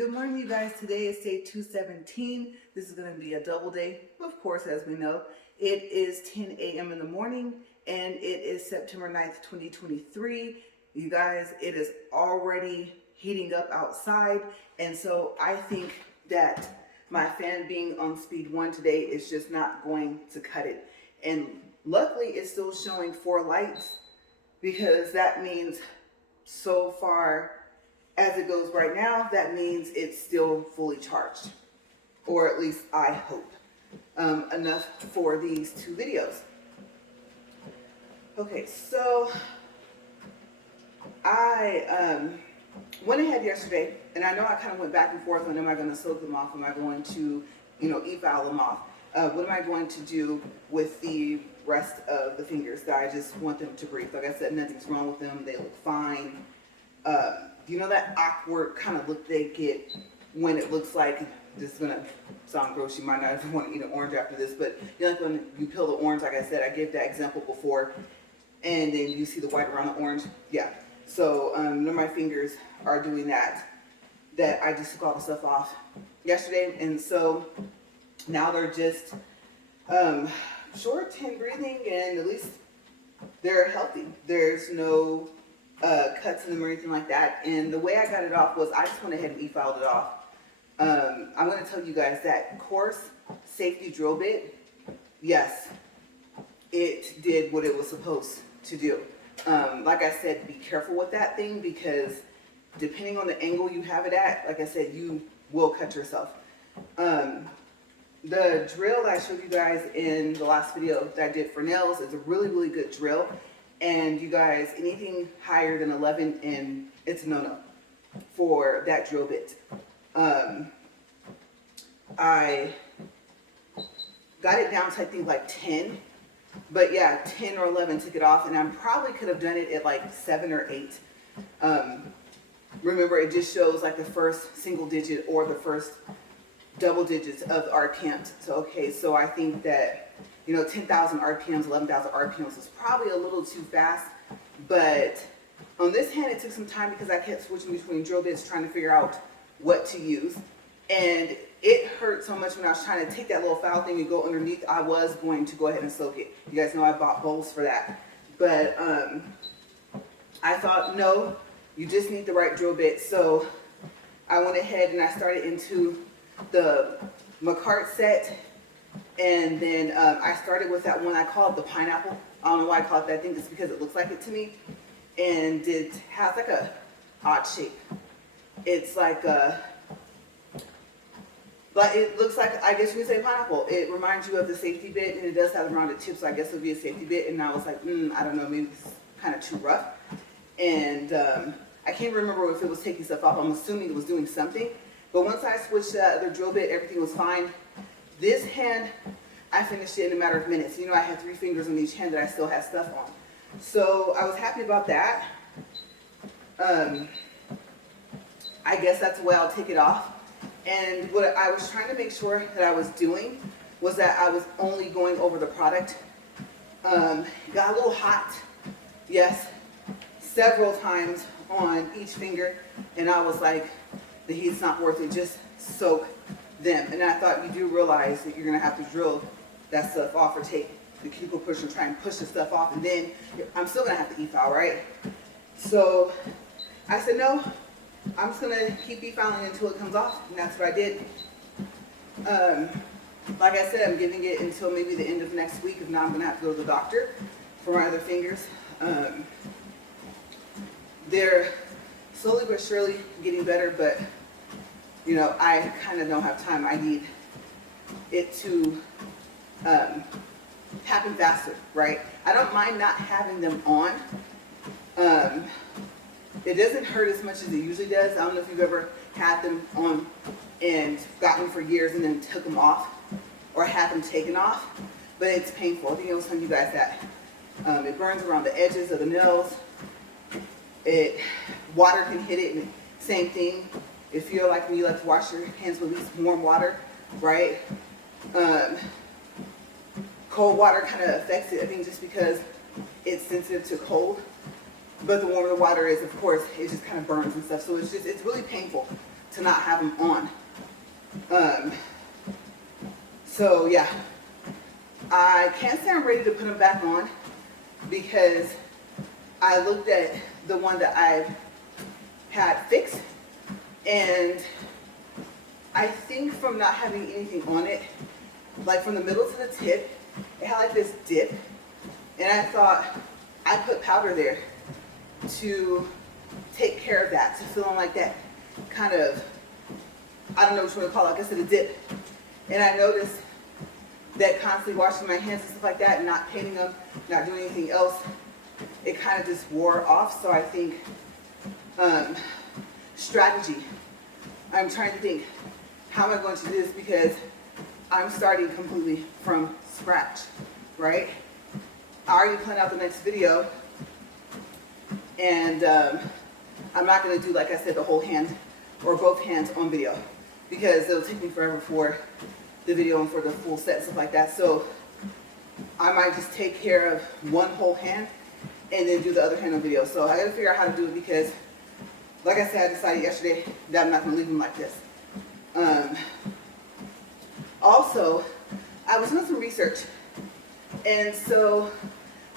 Good morning, you guys. Today is day 217. This is going to be a double day, of course, as we know. It is 10 a.m. in the morning, and it is September 9th, 2023. You guys, it is already heating up outside, and so I think that my fan being on speed 1 today is just not going to cut it. And luckily, it's still showing 4 lights, because that means so far as it goes right now, that means it's still fully charged, or at least I hope, enough for these 2 videos. Okay, so I went ahead yesterday, and I know I kind of went back and forth on, am I going to soak them off, am I going to, e-file them off, what am I going to do with the rest of the fingers that I just want them to breathe. Like I said, nothing's wrong with them, they look fine. You know that awkward kind of look they get when it looks like, this is going to sound gross, you might not even want to eat an orange after this, but like when you peel the orange, like I said, I gave that example before, and then you see the white around the orange. Yeah, so none of my fingers are doing that I just took all the stuff off yesterday, and so now they're just short and breathing, and at least they're healthy. There's no cuts in them or anything like that. And the way I got it off was I just went ahead and e-filed it off. I'm going to tell you guys that coarse safety drill bit, yes, it did what it was supposed to do. Like I said, be careful with that thing, because depending on the angle you have it at, like I said, you will cut yourself. The drill that I showed you guys in the last video that I did for nails is a really, really good drill. And you guys, anything higher than 11, and it's a no-no for that drill bit. I got it down to I think like 10, but yeah, 10 or 11 took it off, and I probably could have done it at like 7 or 8. Remember, it just shows like the first single digit or the first double digits of RPMs. So okay, so I think that 10,000 RPMs, 11,000 RPMs is probably a little too fast, but on this hand, it took some time because I kept switching between drill bits trying to figure out what to use, and it hurt so much when I was trying to take that little foul thing and go underneath. I was going to go ahead and soak it. You guys know I bought bowls for that, but I thought, no, you just need the right drill bit, so I went ahead and I started into the McCart set. And then I started with that one, I call it the pineapple. I don't know why I call it that. I think it's because it looks like it to me. And it has like a odd shape. It's like it looks like, I guess you would say pineapple. It reminds you of the safety bit, and it does have the rounded tip, so I guess it would be a safety bit. And I was like, I don't know, maybe it's kind of too rough. And I can't remember if it was taking stuff off. I'm assuming it was doing something. But once I switched to the other drill bit, everything was fine. This hand, I finished it in a matter of minutes. I had 3 fingers on each hand that I still had stuff on. So I was happy about that. I guess that's the way I'll take it off. And what I was trying to make sure that I was doing was that I was only going over the product. Got a little hot, yes, several times on each finger. And I was like, the heat's not worth it, just soak them. And I thought, you do realize that you're going to have to drill that stuff off, or take the cuticle pusher and try and push the stuff off, and then I'm still going to have to e-file, right? So I said, no, I'm just going to keep e-filing until it comes off, and that's what I did. Like I said, I'm giving it until maybe the end of next week. If not, I'm going to have to go to the doctor for my other fingers. They're slowly but surely getting better, but I kind of don't have time. I need it to happen faster, right? I don't mind not having them on. It doesn't hurt as much as it usually does. I don't know if you've ever had them on and gotten them for years and then took them off, or had them taken off, but it's painful. I think I was telling you guys that. It burns around the edges of the nails. Water can hit it, and same thing. It feels like when you like to wash your hands with at least warm water, right? Cold water kind of affects it, I think, just because it's sensitive to cold. But the warmer the water is, of course, it just kind of burns and stuff. So it's really painful. to not have them on. So yeah, I can't say I'm ready to put them back on because I looked at the one that I had fixed, and I think from not having anything on it, like from the middle to the tip, it had like this dip, and I thought I put powder there to take care of that, to fill in like that kind of, I don't know what you want to call it, I guess it's a dip. And I noticed that constantly washing my hands and stuff like that, and not painting them, not doing anything else, it kind of just wore off. So I think strategy. I'm trying to think, how am I going to do this, because I'm starting completely from scratch, right? I already planned out the next video, and I'm not going to do, like I said, the whole hand or both hands on video, because it'll take me forever for the video and for the full set and stuff like that. So I might just take care of one whole hand and then do the other hand on video. So I got to figure out how to do it, because like I said, I decided yesterday that I'm not going to leave them like this. Also, I was doing some research, and so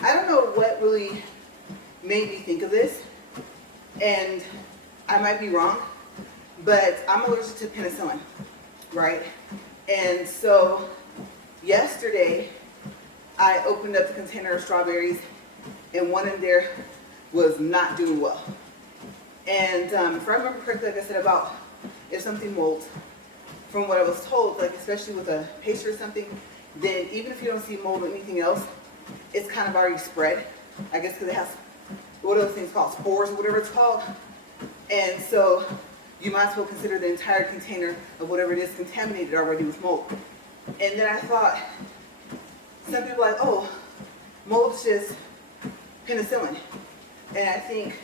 I don't know what really made me think of this, and I might be wrong, but I'm allergic to penicillin, right? And so yesterday I opened up the container of strawberries, and one in there was not doing well. And if I remember correctly, like I said, about if something molds, from what I was told, like especially with a pastry or something, then even if you don't see mold or anything else, it's kind of already spread, I guess, because it has, what are those things called, spores or whatever it's called. And so you might as well consider the entire container of whatever it is contaminated already with mold. And then I thought, some people are like, oh, mold is just penicillin. And I think,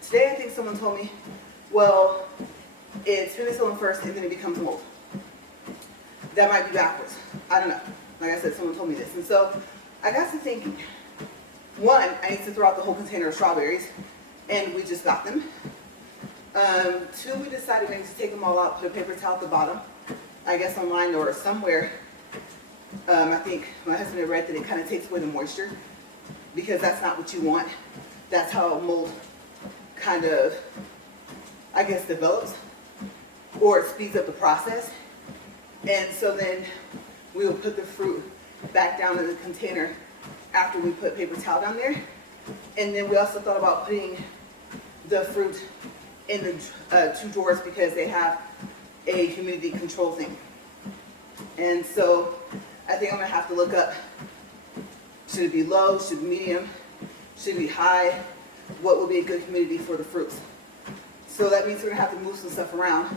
today I think someone told me, well, it's penicillin first and then it becomes mold. That might be backwards. I don't know. Like I said, someone told me this. And so I got to thinking, one, I need to throw out the whole container of strawberries, and we just got them. Two, we decided maybe to take them all out, put a paper towel at the bottom. I guess online or somewhere, I think my husband had read that it kind of takes away the moisture, because that's not what you want. That's how mold kind of, I guess, develops, or it speeds up the process. And so then we will put the fruit back down in the container after we put paper towel down there. And then we also thought about putting the fruit in the 2 drawers, because they have a humidity control thing. And so I think I'm gonna have to look up, should it be low, should it be medium, should it be high, what would be a good humidity for the fruits. So that means we're gonna have to move some stuff around,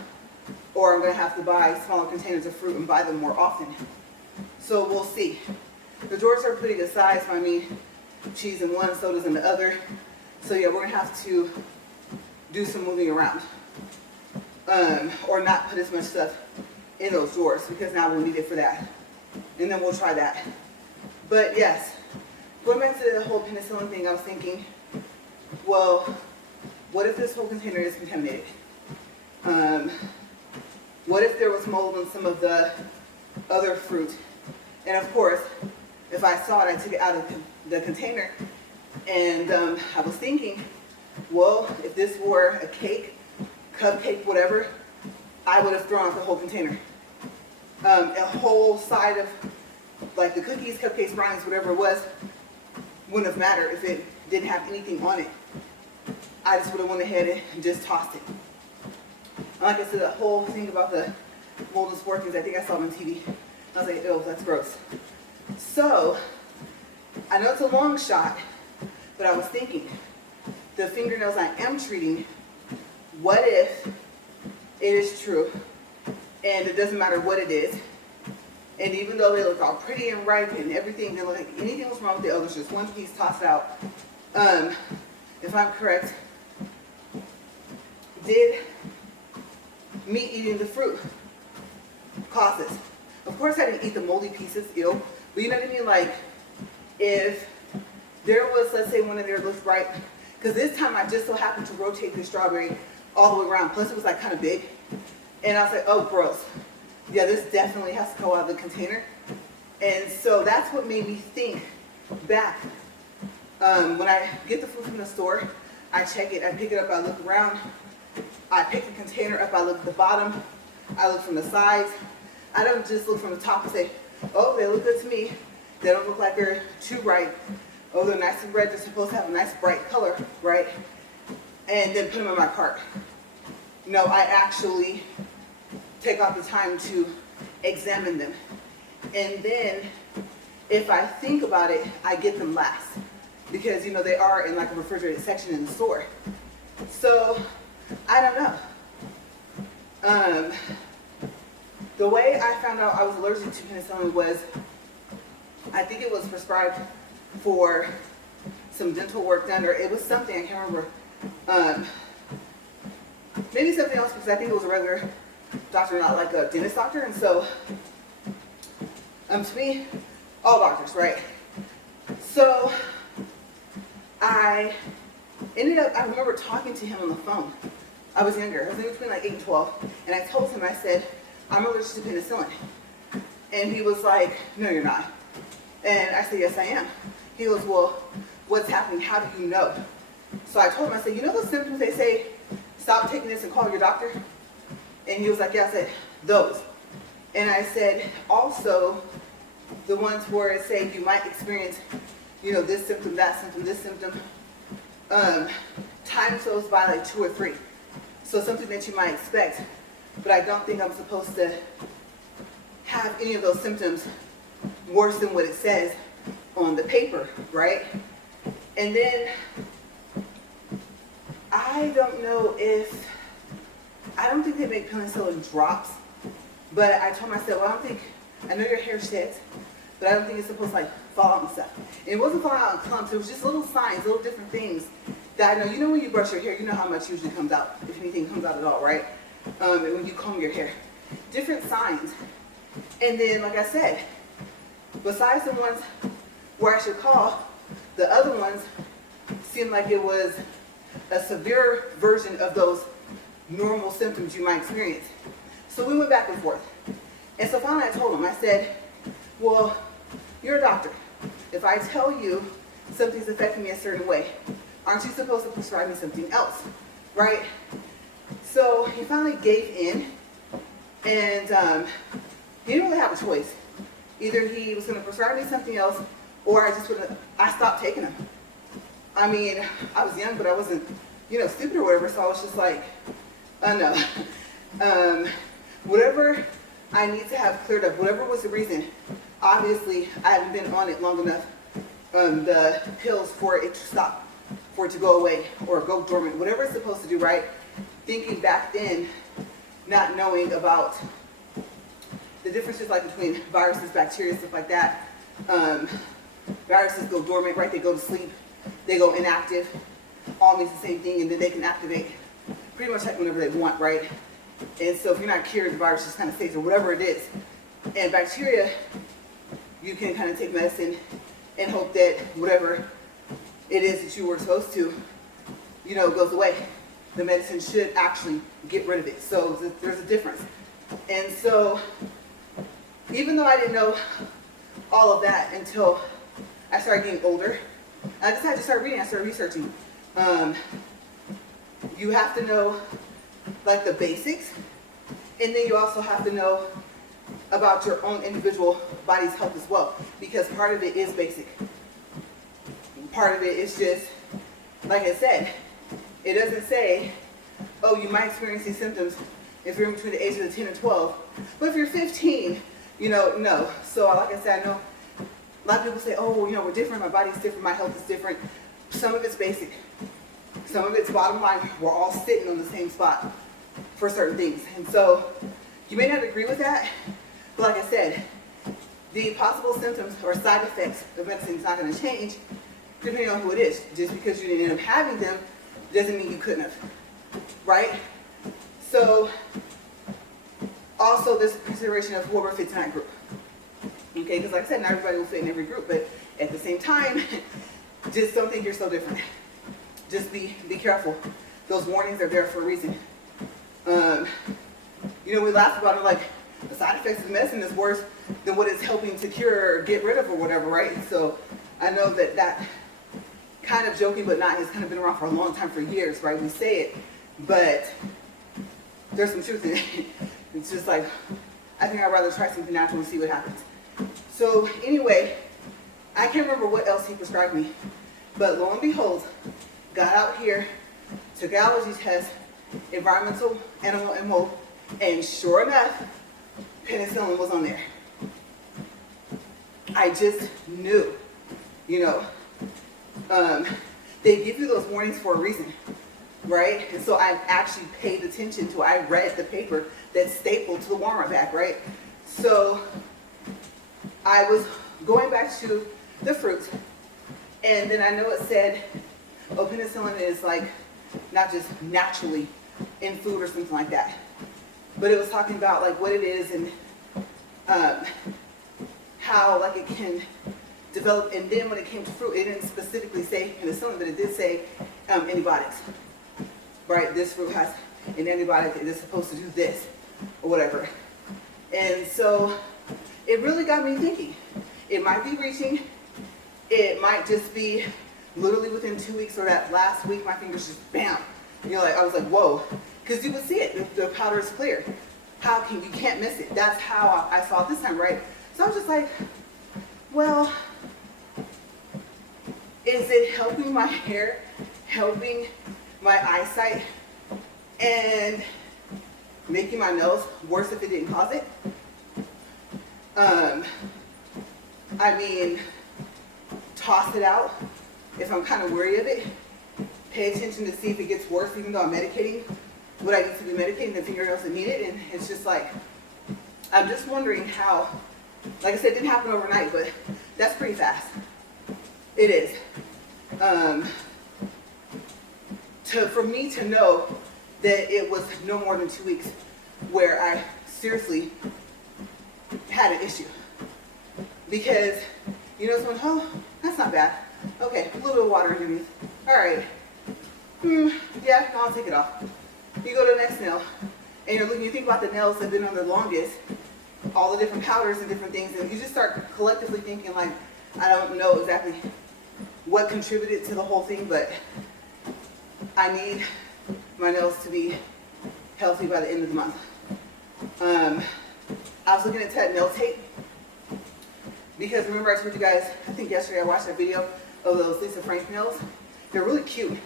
or I'm gonna have to buy smaller containers of fruit and buy them more often. So we'll see. The drawers are a pretty good size. I mean, cheese in one, sodas in the other. So yeah, we're gonna have to do some moving around, or not put as much stuff in those drawers, because now we'll need it for that. And then we'll try that. But yes, going back to the whole penicillin thing, I was thinking, well, what if this whole container is contaminated? What if there was mold in some of the other fruit? And of course, if I saw it, I took it out of the container, and I was thinking, well, if this were a cake, cupcake, whatever, I would have thrown out the whole container. A whole side of, like, the cookies, cupcakes, brownies, whatever it was, wouldn't have mattered if it didn't have anything on it. I just would have went ahead and just tossed it. And like I said, the whole thing about the mold and spore things, I think I saw it on TV. I was like, oh, that's gross. So, I know it's a long shot, but I was thinking, the fingernails I am treating, what if it is true, and it doesn't matter what it is, and even though they look all pretty and ripe and everything, they look like anything was wrong with the others, just one piece tossed out. If I'm correct, did me eating the fruit cause this? Of course I didn't eat the moldy pieces, ew, but you know what I mean? Like, if there was, let's say one of there looks ripe, because this time I just so happened to rotate the strawberry all the way around. Plus it was like kind of big. And I was like, oh, gross. Yeah, this definitely has to go out of the container. And so that's what made me think back. When I get the food from the store, I check it, I pick it up, I look around, I pick the container up, I look at the bottom, I look from the sides. I don't just look from the top and say, oh, they look good to me. They don't look like they're too bright. Oh, they're nice and red, they're supposed to have a nice bright color, right? And then put them in my cart. No, I actually take out the time to examine them. And then, if I think about it, I get them last. Because, you know, they are in like a refrigerated section in the store. So, I don't know. The way I found out I was allergic to penicillin was, I think it was prescribed for some dental work done, or it was something, I can't remember. Maybe something else, because I think it was a regular doctor, not like a dentist doctor. And so, to me, all doctors, right? So, I remember talking to him on the phone. I was younger, I was in between like 8 and 12, and I told him, I said, I'm allergic to penicillin. And he was like, no, you're not. And I said, yes, I am. He goes, well, what's happening? How do you know? So I told him, I said, you know those symptoms they say, stop taking this and call your doctor? And he was like, yeah. I said, those. And I said, also, the ones where it say you might experience, you know, this symptom, that symptom, this symptom, time goes by like 2 or 3. So something that you might expect, but I don't think I'm supposed to have any of those symptoms worse than what it says on the paper, right? And then, I don't think they make penicillin drops, but I told myself, I know your hair sheds, but I don't think it's supposed to like fall out and stuff. And it wasn't falling out in clumps, it was just little signs, little different things that I know. You know when you brush your hair, you know how much usually comes out, if anything comes out at all, right? And when you comb your hair. Different signs. And then, like I said, besides the ones where I should call, the other ones seemed like it was a severe version of those normal symptoms you might experience. So we went back and forth. And so finally I told him, I said, well, you're a doctor. If I tell you something's affecting me a certain way, aren't you supposed to prescribe me something else, right? So he finally gave in, and he didn't really have a choice. Either he was going to prescribe me something else, or I stopped taking them. I mean, I was young, but I wasn't, stupid or whatever, so I was just like, no. Whatever I need to have cleared up, whatever was the reason, obviously I haven't been on it long enough, the pills for it to stop, for it to go away, or go dormant, whatever it's supposed to do, right? Thinking back then, not knowing about the differences like between viruses, bacteria, stuff like that. Viruses go dormant, right? They go to sleep, they go inactive, all means the same thing, and then they can activate pretty much like whenever they want, right? And so if you're not cured, the virus just kind of stays, or whatever it is. And bacteria, you can kind of take medicine and hope that whatever it is that you were supposed to, goes away. The medicine should actually get rid of it. So there's a difference. And so even though I didn't know all of that until I started getting older, I decided to start reading, I started researching. You have to know like the basics, and then you also have to know about your own individual body's health as well, because part of it is basic. Part of it is just, like I said, it doesn't say, oh, you might experience these symptoms if you're in between the ages of 10 and 12, but if you're 15, no. So like I said, I know a lot of people say, oh, we're different, my body's different, my health is different. Some of it's basic. Some of it's bottom line. We're all sitting on the same spot for certain things. And so you may not agree with that, but like I said, the possible symptoms or side effects of medicine is not going to change depending on who it is. Just because you didn't end up having them doesn't mean you couldn't have, right? So also this consideration of whoever fits in that group. Okay, because like I said, not everybody will fit in every group, but at the same time, just don't think you're so different. Just be careful. those warnings are there for a reason. You know, we laugh about it like the side effects of medicine is worse than what it's helping to cure or get rid of or whatever, right? So I know that kind of joking but not has kind of been around for a long time, for years, right? We say it, but there's some truth in it. It's just like, I think I'd rather try something natural and see what happens. So anyway, I can't remember what else he prescribed me, but lo and behold, got out here, took an allergy test, environmental, animal, and mold, and sure enough, penicillin was on there. I just knew, you know. They give you those warnings for a reason, right? And so I actually paid attention to, I read the paper that's stapled to the Walmart bag, right? So I was going back to the fruits, and then I know it said, oh, penicillin is like not just naturally in food or something like that, but it was talking about like what it is and how like it can develop. And then when it came to fruit, it didn't specifically say penicillin, but it did say antibiotics, right? This fruit has an antibiotic, it is supposed to do this or whatever. And so it really got me thinking. It might be reaching, it might just be literally within 2 weeks or that last week, my fingers just bam. You know, like I was like, whoa, because you would see it, the powder is clear. How can, you can't miss it. That's how I saw it this time, right? So I was just like, well, is it helping my hair, helping my eyesight, and making my nails worse if it didn't cause it? I mean, toss it out if I'm kind of wary of it. Pay attention to see if it gets worse, even though I'm medicating what I need to be medicating, the fingernails that need it. And it's just like, I'm just wondering how, like I said, it didn't happen overnight, but that's pretty fast. It is. For me to know that it was no more than 2 weeks where I seriously had an issue. Because, you know, someone, oh, that's not bad. Okay, a little bit of water underneath. All right. Yeah, no, I'll take it off. You go to the next nail, and you're looking, you think about the nails that have been on the longest, all the different powders and different things, and you just start collectively thinking like, I don't know exactly what contributed to the whole thing, but I need my nails to be healthy by the end of the month. I was looking at nail tape, because remember I told you guys, I think yesterday I watched a video of those Lisa Frank nails. They're really cute.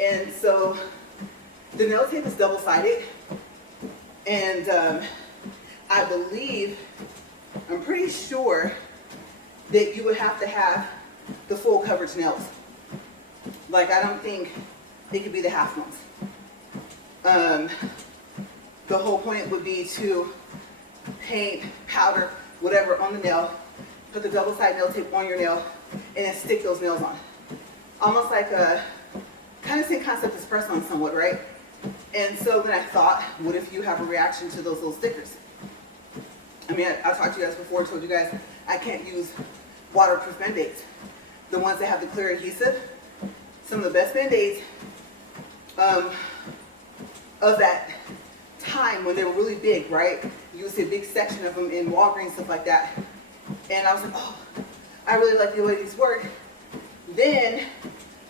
And so the nail tape is double-sided, and I believe, I'm pretty sure that you would have to have the full coverage nails. Like, I don't think it could be the half ones. The whole point would be to paint, powder, whatever on the nail, put the double-sided nail tape on your nail, and then stick those nails on. Almost like a, kind of same concept as press-on somewhat, right? And so then I thought, what if you have a reaction to those little stickers? I mean, I talked to you guys before, told you guys I can't use waterproof Band-Aids. The ones that have the clear adhesive, some of the best Band-Aids of that time when they were really big, right? You would see a big section of them in Walgreens, stuff like that. And I was like, oh, I really like the way these work. Then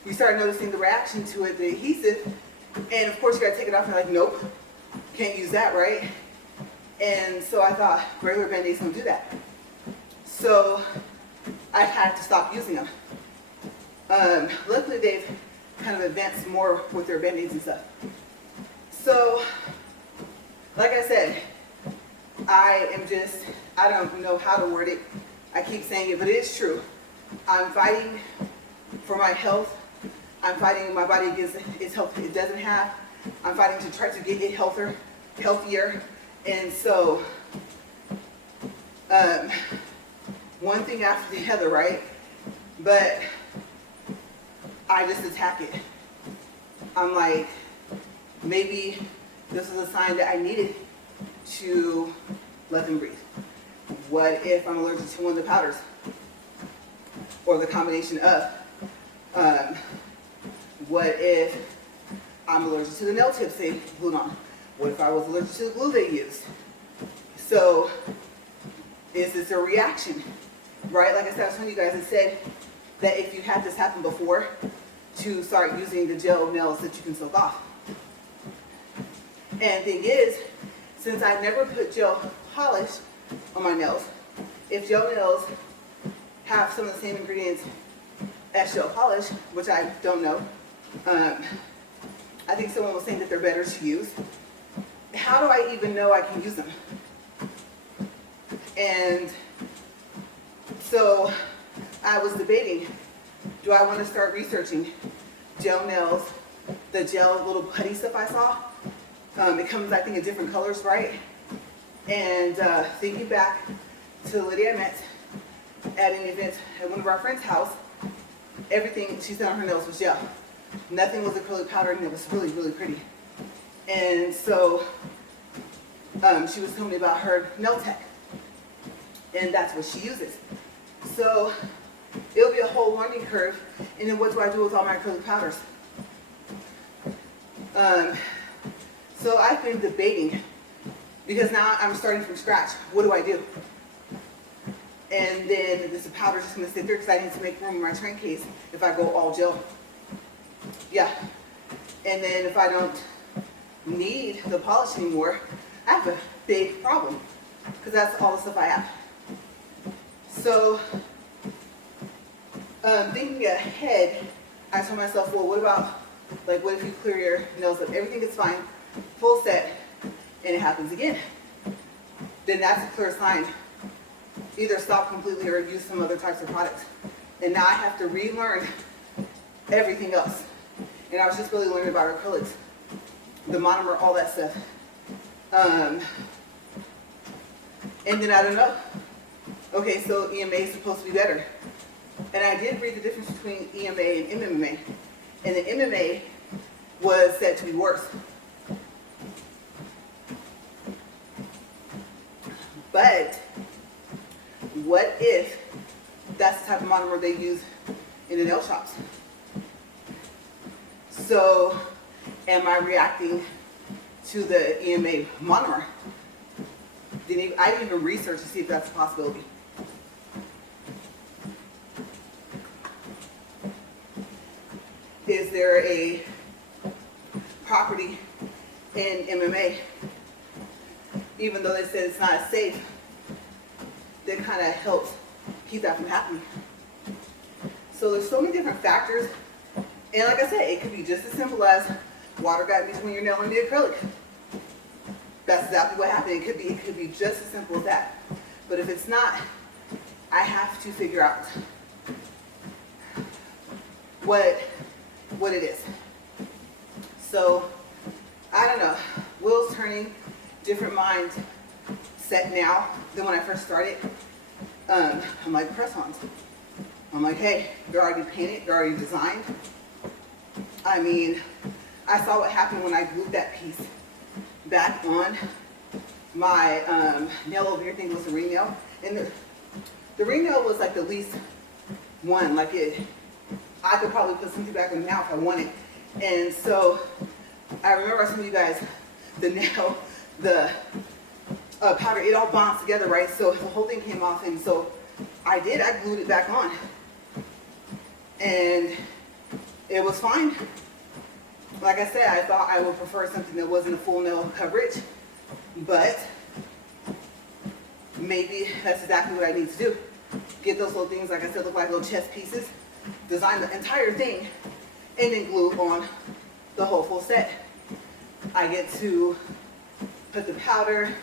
you start noticing the reaction to it, the adhesive, and of course you gotta take it off and you're like, nope, can't use that, right? And so I thought, regular Band-Aids don't do that. So I had to stop using them. Luckily they've kind of advanced more with their Band-Aids and stuff. So, like I said, I don't know how to word it. I keep saying it, but it is true. I'm fighting for my health. I'm fighting my body against its health it doesn't have. I'm fighting to try to get it healthier. And so, one thing after the other, right? But I just attack it. I'm like, maybe this is a sign that I needed to let them breathe. What if I'm allergic to one of the powders? Or the combination of? What if I'm allergic to the nail tips they glued on? What if I was allergic to the glue they used? So is this a reaction, right? Like I said, I was telling you guys, it said that if you had this happen before, to start using the gel nails that you can soak off. And thing is, since I never put gel polish on my nails, if gel nails have some of the same ingredients as gel polish, which I don't know, I think someone was saying that they're better to use. How do I even know I can use them? And so I was debating, do I want to start researching gel nails, the gel little putty stuff I saw? It comes, I think, in different colors, right? And thinking back to the lady I met at an event at one of our friends' house, everything she said on her nails was gel. Nothing was acrylic powder, and it was really, really pretty. And so she was telling me about her nail tech, and that's what she uses. So it'll be a whole learning curve. And then what do I do with all my acrylic powders? So I've been debating, because now I'm starting from scratch. What do I do? And then this powder just gonna sit there because I need to make room in my train case if I go all gel. Yeah. And then if I don't need the polish anymore, I have a big problem, because that's all the stuff I have. So thinking ahead, I told myself, well, what about, like, what if you clear your nails up, everything is fine, full set, and it happens again? Then that's a clear sign. Either stop completely or use some other types of products. And now I have to relearn everything else. And I was just really learning about acrylics, the monomer, all that stuff. And then I don't know. Okay, so EMA is supposed to be better. And I did read the difference between EMA and MMA. And the MMA was said to be worse. But what if that's the type of monomer they use in the nail shops? So am I reacting to the EMA monomer? I didn't even research to see if that's a possibility. Is there a property in MMA, even though they said it's not safe, that kind of helps keep that from happening? So there's so many different factors. And like I said, it could be just as simple as water got between your nail and the acrylic. That's exactly what happened. It could be just as simple as that. But if it's not, I have to figure out what it is. So I don't know. Wheels turning, different mind set now than when I first started. I'm like press-ons. I'm like, hey, they're already painted, they're already designed. I mean, I saw what happened when I glued that piece back on my nail over here. I think it was a ring nail. And the ring nail was like the least one. Like I could probably put something back in now if I wanted. And so I remember I was telling you guys, the nail, the powder, it all bonds together, right? So the whole thing came off, and so I glued it back on. And it was fine. Like I said, I thought I would prefer something that wasn't a full nail coverage, but maybe that's exactly what I need to do. Get those little things, like I said, look like little chess pieces, design the entire thing, and then glue on the whole full set. I get to put the powder,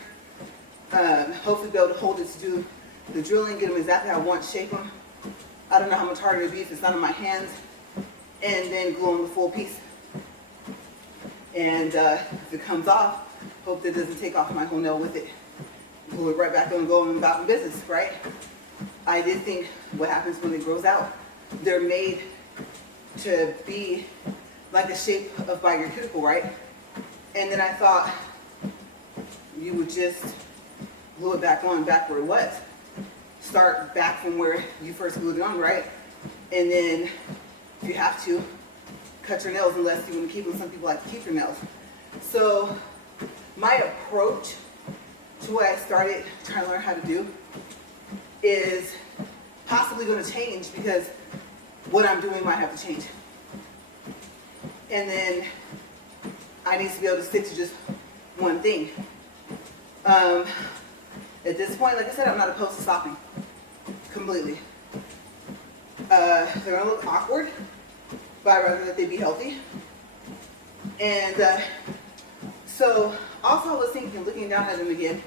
hopefully be able to hold it to do the drilling, get them exactly how I want, shape them. I don't know how much harder it'll be if it's not in my hands. And then glue on the full piece. And if it comes off, hope that it doesn't take off my whole nail with it. Glue it right back on and go on about my business, right? I did think what happens when it grows out. They're made to be like the shape of by your cuticle, right? And then I thought you would just glue it back on, back where it was. Start back from where you first glued it on, right? And then if you have to, cut your nails unless you want to keep them. Some people like to keep your nails. So my approach to what I started trying to learn how to do is possibly going to change because what I'm doing might have to change. And then I need to be able to stick to just one thing. At this point, like I said, I'm not opposed to stopping completely. They're going to look awkward, but I'd rather that they be healthy. And so also I was thinking, looking down at them again,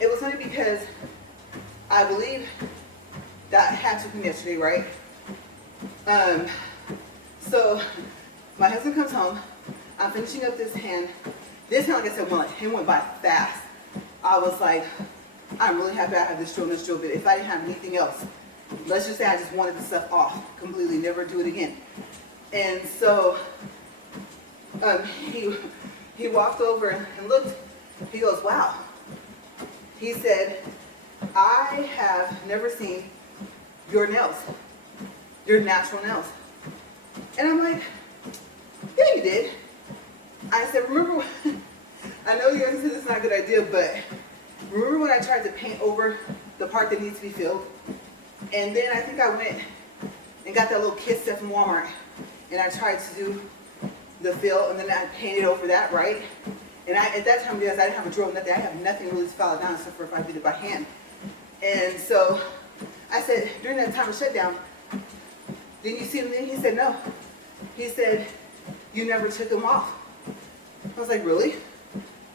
it was funny because I believe that hat took me yesterday, right? So my husband comes home. I'm finishing up this hand. This hand, like I said, went by fast. I was like, I'm really happy I have this drill and this drill bit. If I didn't have anything else, let's just say I just wanted the stuff off completely, never do it again. And so he walked over and looked. He goes, wow. He said, I have never seen your nails, your natural nails. And I'm like, yeah, you did. I said, remember, I know you guys said this is not a good idea, but remember when I tried to paint over the part that needs to be filled? And then I think I went and got that little kit set from Walmart, and I tried to do the fill, and then I painted over that, right? And at that time, because I didn't have a drill, nothing, I have nothing really to file it down except for if I did it by hand. And so I said, during that time of shutdown, didn't you see them then? He said, no. He said, you never took them off. I was like, really?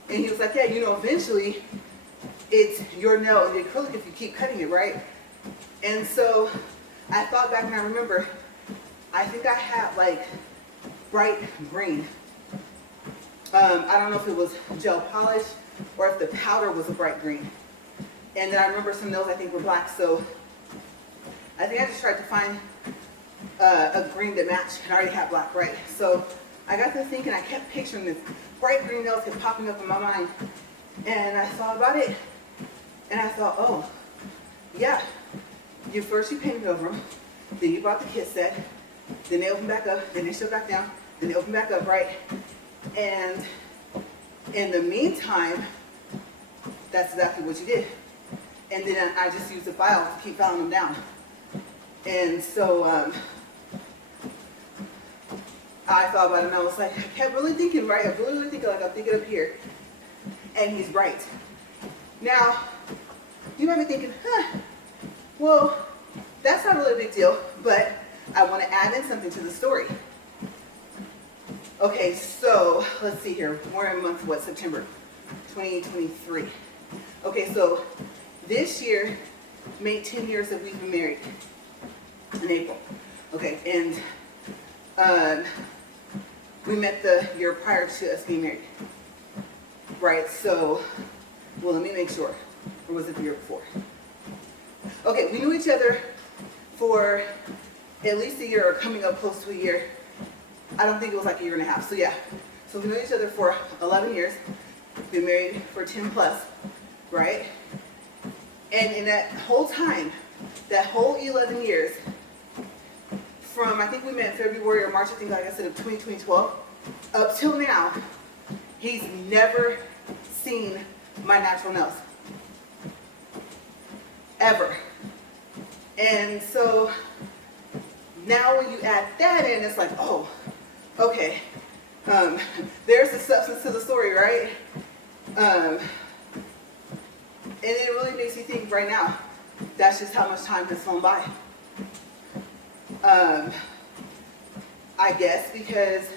And he was like, yeah, eventually it's your nail and the acrylic if you keep cutting it, right? And so I thought back and I remember, I think I had like bright green. I don't know if it was gel polish or if the powder was a bright green. And then I remember some nails I think were black, so I think I just tried to find a green that matched, and I already had black, right? So I got to thinking, I kept picturing this bright green nails kept popping up in my mind, and I thought about it, and I thought, oh, yeah, you painted over them, then you bought the kit set, then they open back up, then they shut back down, then they open back up, right? And in the meantime, that's exactly what you did. And then I just used the file to keep filing them down. And so I thought about it and I was like, I kept really thinking, right? I really thinking, like I'm thinking up here. And he's right. Now, you might be thinking, well, that's not really a big deal, but I want to add in something to the story. Okay, so let's see here. We're in month, what, September 2023. Okay, so this year made 10 years that we've been married in April. Okay, and we met the year prior to us being married. Right, so, well, let me make sure. Or was it the year before? Okay, we knew each other for at least a year or coming up close to a year. I don't think it was like a year and a half. So yeah, so we knew each other for 11 years. Been married for 10 plus, right? And in that whole time, that whole 11 years, from I think we met in February or March, I think like I said, of 2012, up till now, he's never seen my natural nails. Ever. And so now when you add that in, it's like, oh, okay, there's the substance to the story, right? And it really makes me think right now, that's just how much time has flown by. I guess because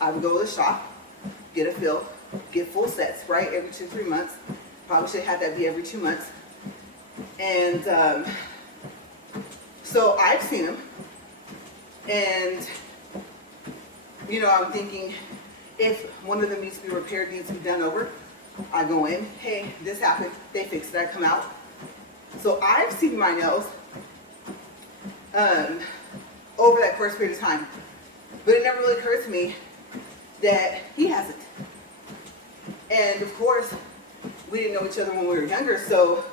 I would go to the shop, get a fill, get full sets, right, every 2-3 months. Probably should have that be every 2 months. And so I've seen them. And, I'm thinking if one of them needs to be repaired, needs to be done over, I go in, hey, this happened, they fixed it, I come out. So I've seen my nails over that first period of time. But it never really occurred to me that he hasn't. And of course, we didn't know each other when we were younger, so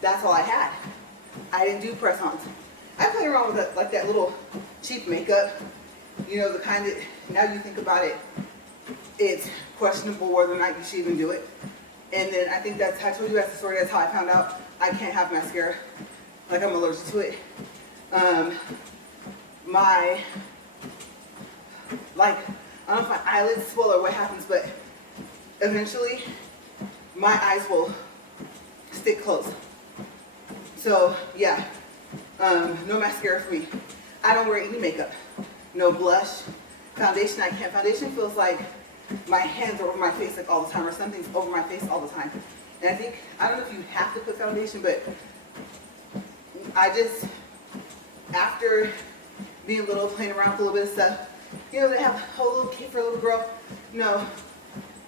that's all I had. I didn't do press-ons. I played around with that little cheap makeup, You know, the kind that, now you think about it, it's questionable whether or not you should even do it. And then I think that's, I told you that's the story, that's how I found out I can't have mascara. Like, I'm allergic to it. Like, I don't know if my eyelids swell or what happens, but eventually my eyes will stick closed. So yeah, no mascara for me. I don't wear any makeup. No blush. Foundation, I can't. Foundation feels like my hands are over my face like all the time, or something's over my face all the time. And I think, I don't know if you have to put foundation, but I just, after being little, playing around with a little bit of stuff, you know, they have a whole little kit for a little girl. No,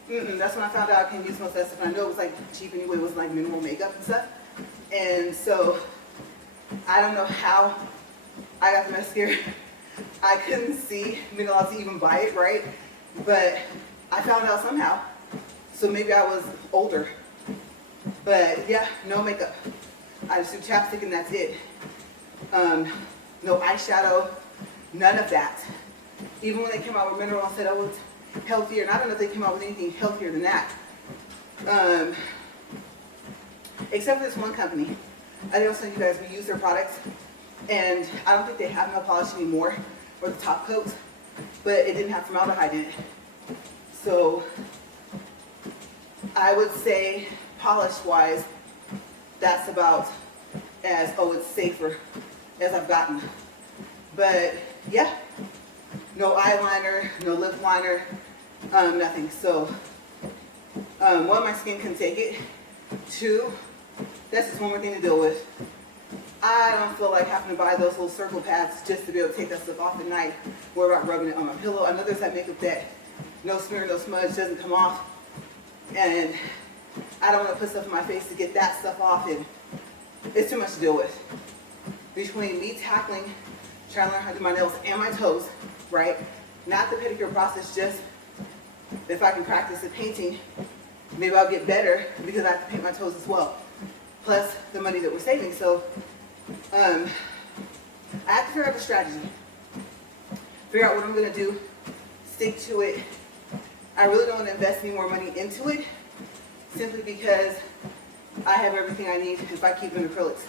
that's when I found out I can't use most of that stuff. And I know it was like cheap anyway, it was like minimal makeup and stuff. And so, I don't know how I got the mascara. I couldn't see, being allowed to even buy it, right? But I found out somehow. So maybe I was older. But yeah, no makeup. I just do chapstick and that's it. No eyeshadow, none of that. Even when they came out with mineral and said, oh, it's healthier. And I don't know if they came out with anything healthier than that. Except for this one company. I know some of you guys, we use their products. And I don't think they have nail polish anymore, or the top coats. But it didn't have formaldehyde in it. So I would say polish-wise, that's about as, oh, it's safer as I've gotten. But yeah, no eyeliner, no lip liner, nothing. So one, my skin can take it. Two, that's just one more thing to deal with. I don't feel like having to buy those little circle pads just to be able to take that stuff off at night. Worry about rubbing it on my pillow. I know there's that makeup that no smear, no smudge, doesn't come off. And I don't want to put stuff in my face to get that stuff off, and it's too much to deal with. Between me tackling, trying to learn how to do my nails and my toes, right? Not the pedicure process, just if I can practice the painting, maybe I'll get better because I have to paint my toes as well. Plus the money that we're saving. So I have to figure out the strategy. Figure out what I'm going to do. Stick to it. I really don't want to invest any more money into it, simply because I have everything I need if I keep in acrylics.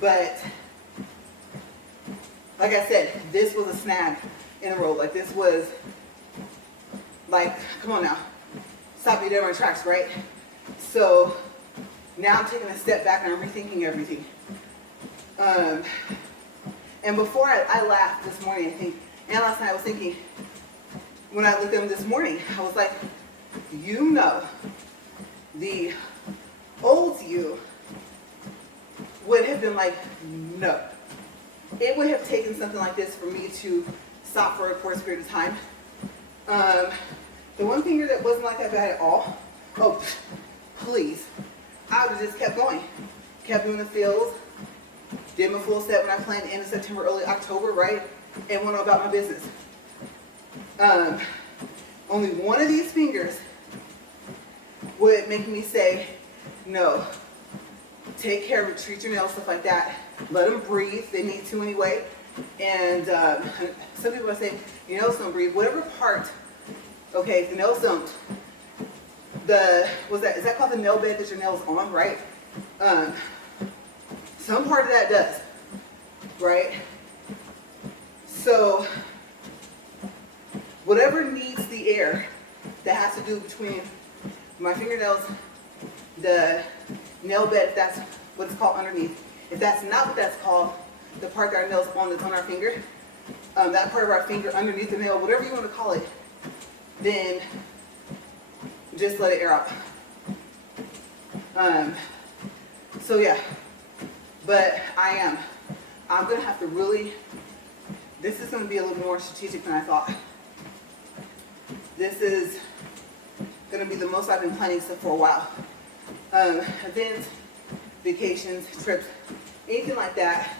But like I said, this was a snag in the road. Like, this was like, come on now, stop me there in my tracks, right? So now I'm taking a step back and I'm rethinking everything. And before I laughed this morning, I think, and last night I was thinking, when I looked at them this morning, I was like, you know, the old you would have been like, no. It would have taken something like this for me to stop for a course period of time. The one finger that wasn't like that bad at all, oh, please, I would have just kept going. Kept doing the fills, did my full set when I planned end of September, early October, right? And went on about my business. Only one of these fingers would make me say, no, take care of it, treat your nails, stuff like that. Let them breathe, they need to anyway. And some people are saying, your nails don't breathe. Whatever part, okay, if the nails don't, is that called the nail bed that your nail's on, right? Some part of that does, right? So, whatever needs the air that has to do between my fingernails, the nail bed, if that's what it's called underneath. If that's not what that's called, the part that our nail's on that's on our finger, that part of our finger underneath the nail, whatever you want to call it, then just let it air out. So yeah, but I'm going to have to really, this is going to be a little more strategic than I thought. This is going to be the most I've been planning stuff for a while. Events, vacations, trips, anything like that,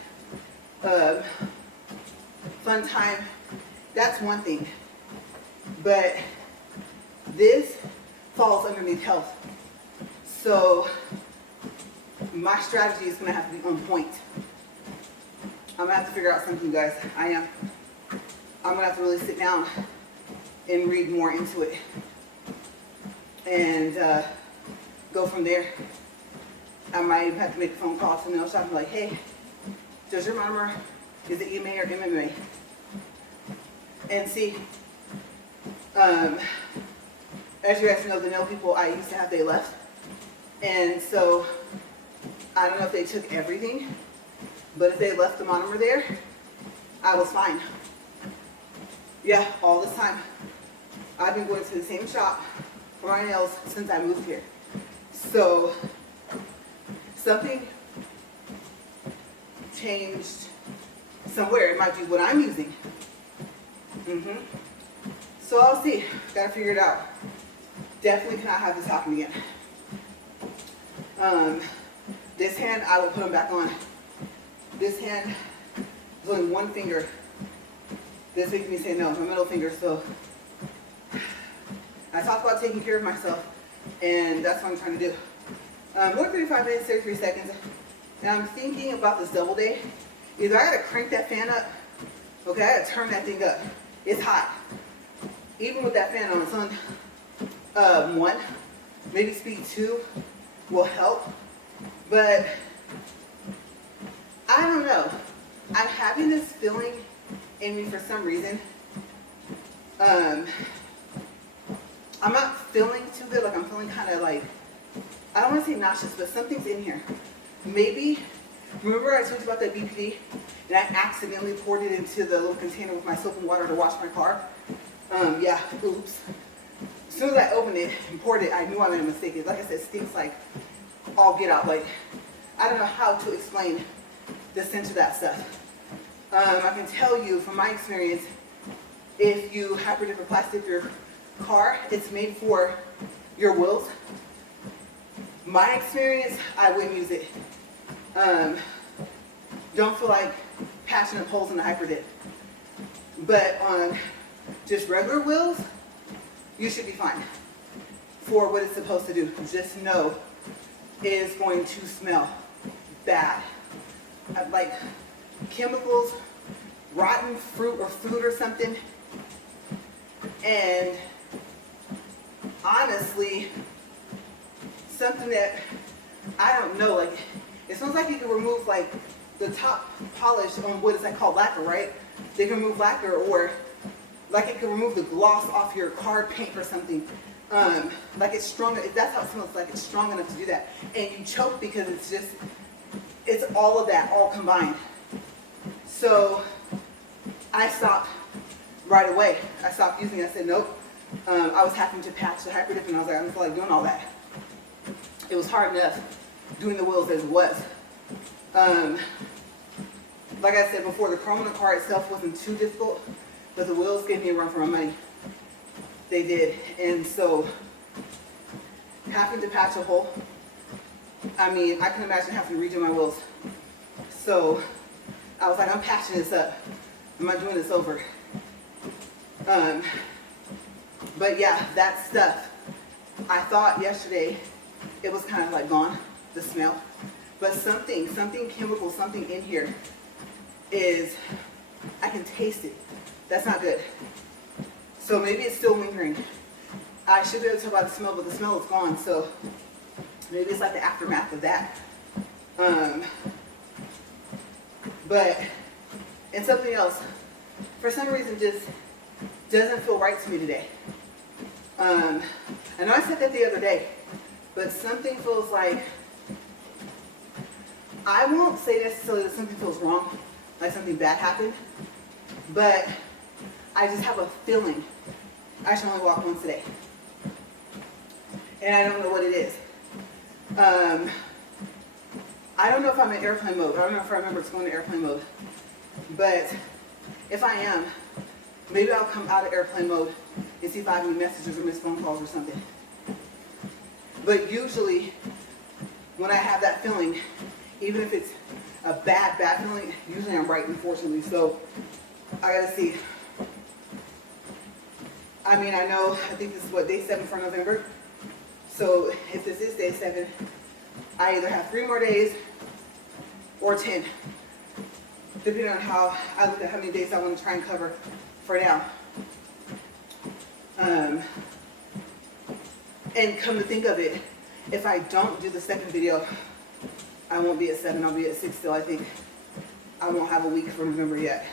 fun time, that's one thing. But this falls underneath health. So my strategy is going to have to be on point. I'm going to have to figure out something, you guys. I am. I'm gonna have to really sit down and read more into it and go from there. I might even have to make a phone call to the nail shop and be like, hey, does your monitor, is it EMA or MMA? And see, as you guys know, the nail people, I used to have, they left. And so, I don't know if they took everything, but if they left the monomer there, I was fine. Yeah, all this time. I've been going to the same shop for my nails since I moved here. So, something changed somewhere. It might be what I'm using. So I'll see. Gotta figure it out. Definitely cannot have this happen again. This hand, I will put them back on. This hand is only one finger. This makes me say no, my middle finger. So I talked about taking care of myself, and that's what I'm trying to do. More 35 minutes, 33 seconds. And I'm thinking about this double day. Either I gotta crank that fan up, okay, I gotta turn that thing up. It's hot. Even with that fan on, it's on 1, maybe speed 2 will help. But I don't know. I'm having this feeling in me for some reason. I'm not feeling too good, like I'm feeling kind of like, I don't want to say nauseous, but something's in here. Maybe, remember I told you about that BPD? And I accidentally poured it into the little container with my soap and water to wash my car? Yeah, oops. As soon as I opened it and poured it, I knew I made a mistake. Like I said, it stinks like all get out. Like, I don't know how to explain the scent of that stuff. I can tell you from my experience, if you hyper-dipper plastic your car, it's made for your wheels. My experience, I wouldn't use it. Don't feel like patching up holes in the hyper dip. But on just regular wheels, you should be fine for what it's supposed to do. Just know it is going to smell bad. Like chemicals, rotten fruit or food or something. And honestly, something that I don't know, like it smells like you can remove like the top polish on what is that called, lacquer, right? They can remove lacquer, or like it can remove the gloss off your car paint or something. Like it's strong, that's how it smells, like it's strong enough to do that. And you choke because it's all of that, all combined. So I stopped right away. I stopped using it. I said, nope. I was having to patch the hyperdip, and I was like, I don't feel like doing all that. It was hard enough doing the wheels as it was. Like I said before, the chrome in the car itself wasn't too difficult, but the wheels gave me a run for my money. They did. And so having to patch a hole, I mean, I can imagine having to redo my wheels. So I was like, I'm patching this up. I'm not doing this over. But yeah, that stuff, I thought yesterday it was kind of like gone, the smell. But something chemical, something in here is, I can taste it. That's not good. So maybe it's still lingering. I should be able to talk about the smell, but the smell is gone. So maybe it's like the aftermath of that. But, and something else, for some reason just doesn't feel right to me today. I know I said that the other day, but something feels like, I won't say necessarily that something feels wrong, like something bad happened, but I just have a feeling I should only walk once a day. And I don't know what it is. I don't know if I'm in airplane mode. I don't know if I remember it's going to airplane mode. But if I am, maybe I'll come out of airplane mode and see if I have any messages or missed phone calls or something. But usually, when I have that feeling, even if it's a bad feeling, usually I'm right, unfortunately. So I gotta see. I mean, I know, I think this is what, day 7 for November. So if this is day 7, I either have 3 more days or 10, depending on how I look at how many days I want to try and cover for now. And come to think of it, if I don't do the second video, I won't be at 7, I'll be at 6 still. I think I won't have a week for November yet.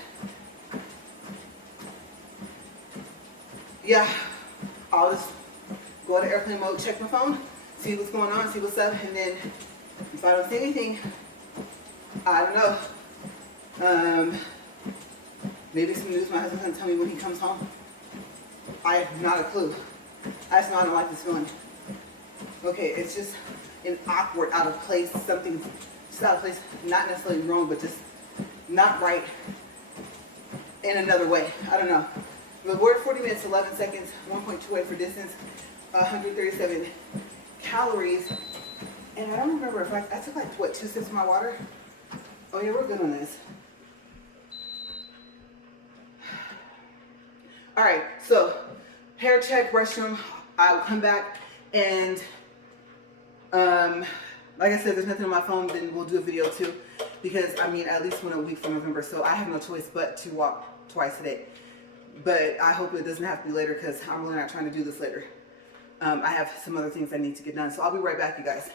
Yeah, I'll just go out of airplane mode, check my phone, see what's going on, see what's up, and then if I don't see anything, I don't know. Maybe some news my husband's gonna tell me when he comes home. I have not a clue. I just know I don't like this feeling. Okay, it's just an awkward, out of place, something just out of place, not necessarily wrong, but just not right in another way. I don't know. But we're at 40 minutes, 11 seconds, 1.28 for distance, 137 calories. And I don't remember if I took like, what, 2 sips of my water? Oh yeah, we're good on this. All right, so hair check, restroom. I'll come back and like I said, there's nothing on my phone, then we'll do a video too, because I mean, at least 1 a week for November, so I have no choice but to walk twice a day. But I hope it doesn't have to be later, because I'm really not trying to do this later. I have some other things I need to get done, so I'll be right back, you guys.